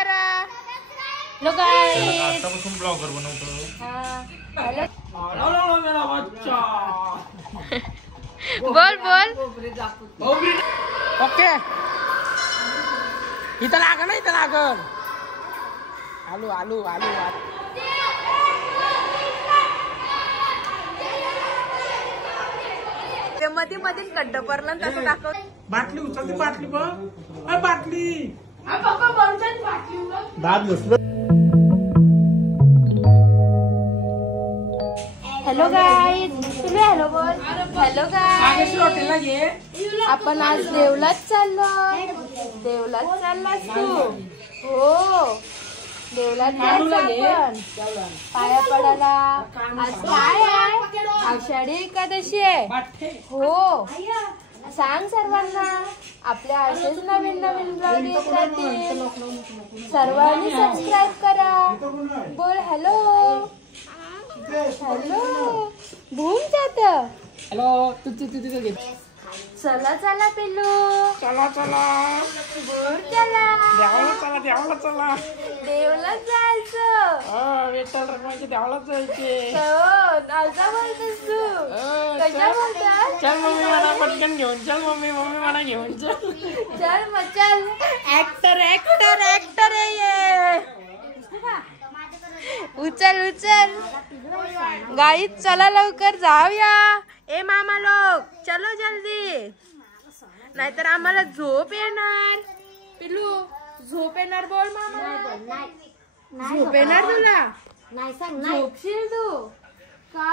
करा. Hello guys. आतापासून blogger बनवतो. बोल बोल. ओके इथं लाग ना इथं लागल. आलू आलू आलू ते मध्ये मध्ये खड्ड पडलं तसं दाखव. बाटली उचलती बाटली बघ बाटली दात घुसलं. Hello guys. तुम्ही हॅलो बोल. Hello guys. हॉटेलला घे. आपण आज देवलाच चाललो. देवलाच चाललास तू. हो देवलाच जायचं आपण पाया पडायला. आज काय आहे? आषाढी एकादशी आहे. हो सांग सर्वांना. आपल्या असेच नवीन नवीन ब्लॉग येत राहतील. सर्वांनी सबस्क्राईब करा. बोल हॅलो. हॅलो भूम जात. हॅलो तू तू तू घे. चला चला पिल्लू. चला चला बोल चला. देवाला चला देवाला चला. देवलाच जायचं. विठ्ठल रखमाईच्या देवालाच जायचे. हो असं बोलतोस तू. कशा बोलतोस? चल मम्मी मला पटकन घेऊन चल. मम्मी मम्मी मला घेऊन चल. चल मग चल. ऍक्टर ऍक्टर ऍक्टर आहे ये. उचल उचल. गाईत चला लवकर जाऊया. ए मामा लोक चलो जल्दी. नाहीतर आम्हाला झोप येणार. पिल्लू झोप येणार. बोल मामा. झोप येणार तुला. झोपशील तू का?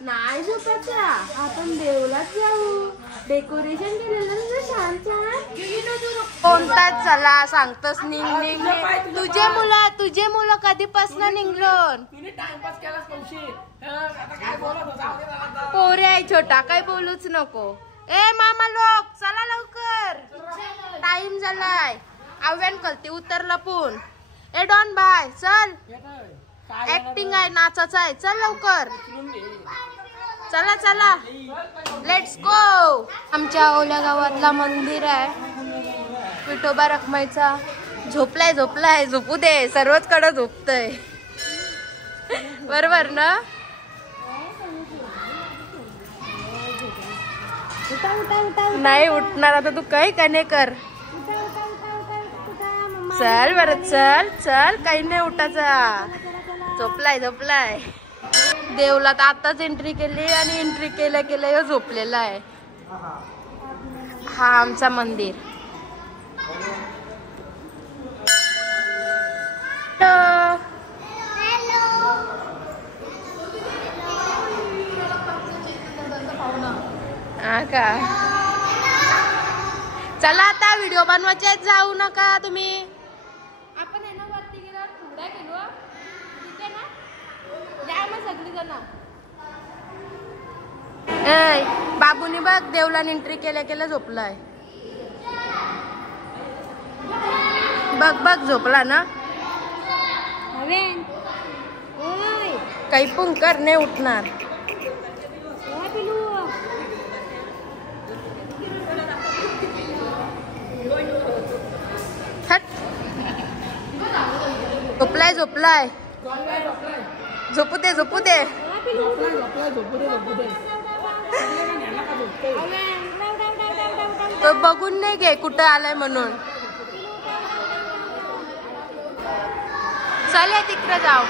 नाही झोपायचं. आपण देवलाच जाऊ. डेकोरेशन केलेलं छान छान. कोणता चला सांगतस. निघ तुझे मुलं कधीपासून निघलो. टाइमपास केलास कौशी. काय बोलत पोरे आहे छोटा काही बोलूच नको. ए मामा लोक चला लवकर. टाइम झालाय. आव्यान कलते उतरला पण. ए डॉन बाय चल. ऍक्टिंग आहे नाचाच आहे. चल लवकर. चला चला लेट्स गो. आमच्या ओल्या गावातला मंदिर आहे विठोबा रखमाईचा. झोपलाय झोपलाय झोपू दे. सर्वच कडे झोपतय बरोबर ना. नाही उठणार आता. तू काही कने कर. चल बर चल चल. काही नाही उठायचा. झोपलाय झोपलाय. देवलात आताच एंट्री केली आणि एंट्री केल्या केल्या झोपलेला आहे. हा आमचा मंदिर. हा का. चला आता व्हिडिओ बनवायचे. जाऊ नका तुम्ही. आपण आहे ना वरती गेल्यावर पुढे गेलो. ठीक आहे ना. जा मग सगळी जण. ए बाबूनी बघ देवला एंट्री केल्या केल्या झोपलाय. बघ बघ झोपला ना. काही पुंकर नाही उठणार. झोपलाय झोपलाय. झोपू दे झोपू दे. तो बघून नाही घे कुठं आलाय म्हणून. चल तिकडे जाऊ.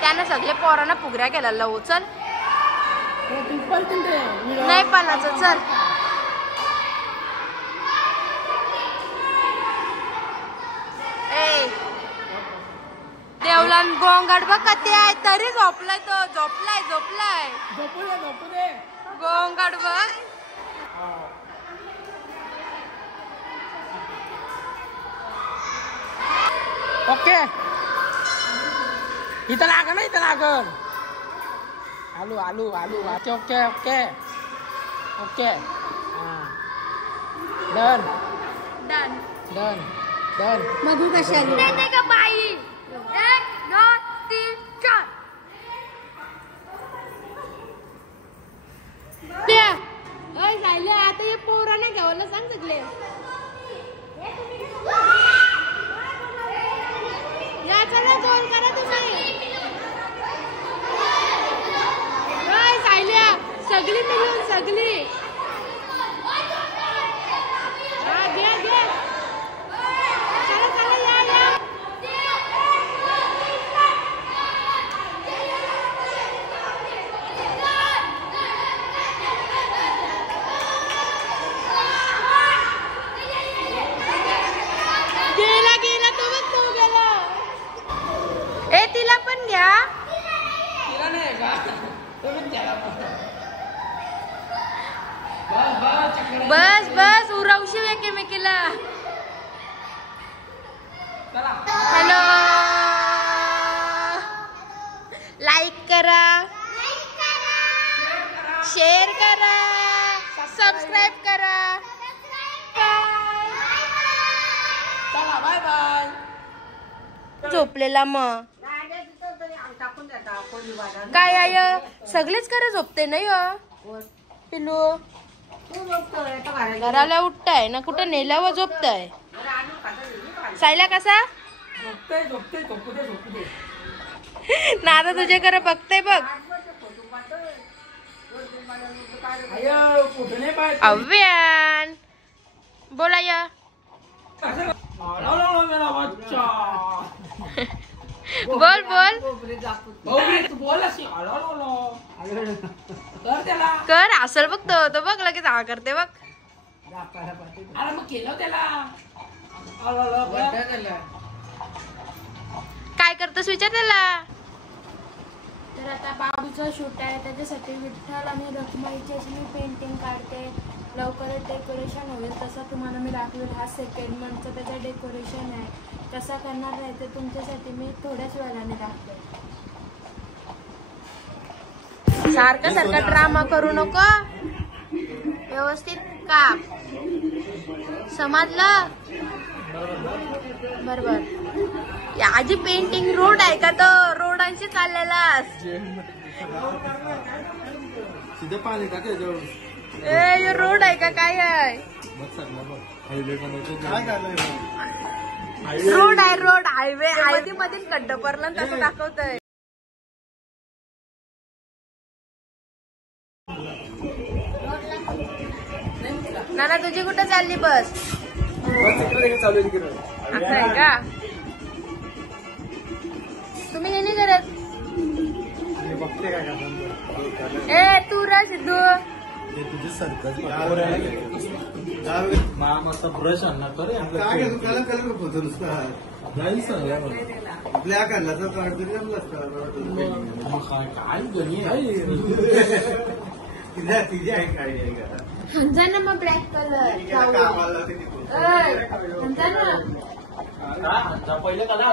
त्यानं सगळे पोरांना फुगऱ्या केला. लव चल. नाही पालाचं चल. देवला गोंगाट बघ कधी आहे तरी झोपलाय. तो झोपलाय झोपलाय. गोंगाट बघ. ओके इथं लाग ना इथं लागल. आलू आलू आलू. Okay okay okay. Done done done done. मधू कशाली नाही का बाई. 1 2 3 4. राहिले आता हे पोरांना घ्यावं सांग सगळे. सगळी मिळून सगळी घे घे चला चला या या गेला गेला तो बघ तो गेला ए तिला पण घ्या तिला नाही का तो पण त्याला बस बस उरावशी एकेमेकीला हॅलो लाईक करा शेअर करा सबस्क्राईब करा चला बाय बाय झोपलेला मग काय आय सगळेच करा झोपते नाही पिलू घराला उठताय ना कुठं नेल्यावर झोपताय सायला कसा ना आता तुझे घर बघताय बघ अव्यान बोला या बोल बोल कर असल बघ तो बघ लगेच हा करते बघ अरे मग केलं त्याला काय करतोस विचार त्याला तर आता बाबूचा शूट आहे त्याच्यासाठी विठ्ठल आणि रखुमाईची अशी मी पेंटिंग काढते लवकरच डेकोरेशन होईल तसं तुम्हाला मी दाखवेल हा सेकंड मंथचं त्याचं डेकोरेशन आहे कसं करणार आहे ते तुमच्यासाठी मी थोड्याच वेळाने दाखवेल सारखा सारखा ड्रामा करू नको व्यवस्थित काप समजलं बरोबर आजी पेंटिंग रोड आहे का तो रोडांशी चाललेला सीधे पाणी टाक ए रोड आहे का काय आहे रोड आहे रोड हायवे हायवे मधील खड्ड पडला तसं दाखवतंय नाना तुझी कुठं चालली बस चालू असं आहे का तुम्ही हे नाही करत बघते काय ए तू र सिद्धू तुझे सरकस मस्त ब्रश आणणार तर ब्लॅक आणला तर काय गणी आहे तिची आहे काय जा ना मग ब्लॅक कलर पहिले कला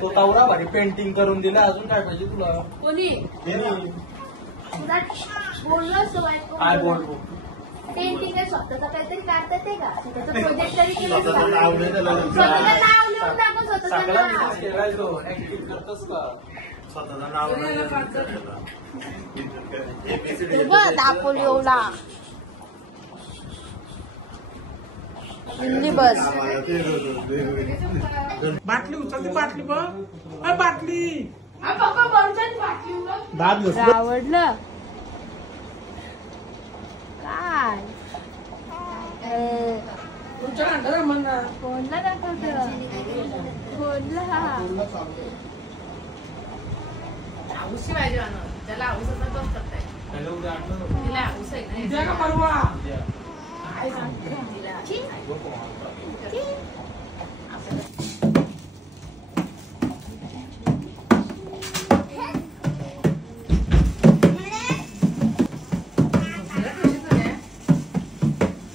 तो तवरा भारी पेंटिंग करून दिला अजून काय पाहिजे तुला कोणी काय बोल पेंटिंग आहे स्वतःचा काहीतरी काढता ते का स्वतःचं प्रोजेक्ट तरी केलं सगळा बिझनेस केलाय तो ऍक्टिंग करतोस का स्वतःचं नाव दापोली ओला दिल्ली बस बाटली उचलती बाटली बघ बाटली आवडलं काय तुमच्या अंडर म्हणा फोनला दाखवत फोनला आऊशी पाहिजे त्याला आऊस असं करताय तिला आऊस आहे उद्या का परवा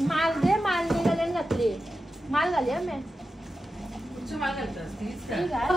माल दे माल निघाले घातली माल घाली मी माल घालतात तीच ठीक आहे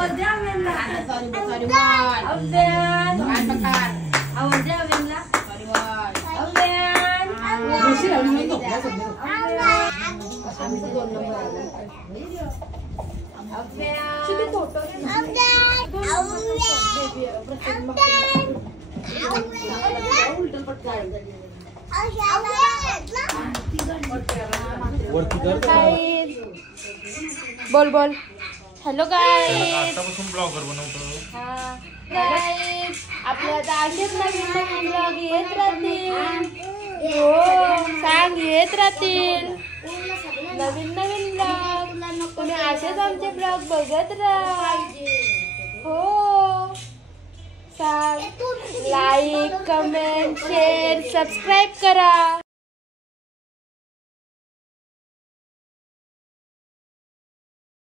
बोल बोल हॅलो गाईज आतापासून ब्लॉगर बनवतो गाईज आपले आता असेच नवीन नवीन ब्लॉग येत राहतील. हो सांग, येत राहतील नवीन नवीन ब्लॉग. तुम्ही असेच आमचे ब्लॉग बघत राहा. हो सांग, लाईक, कमेंट, शेअर, सबस्क्राईब करा.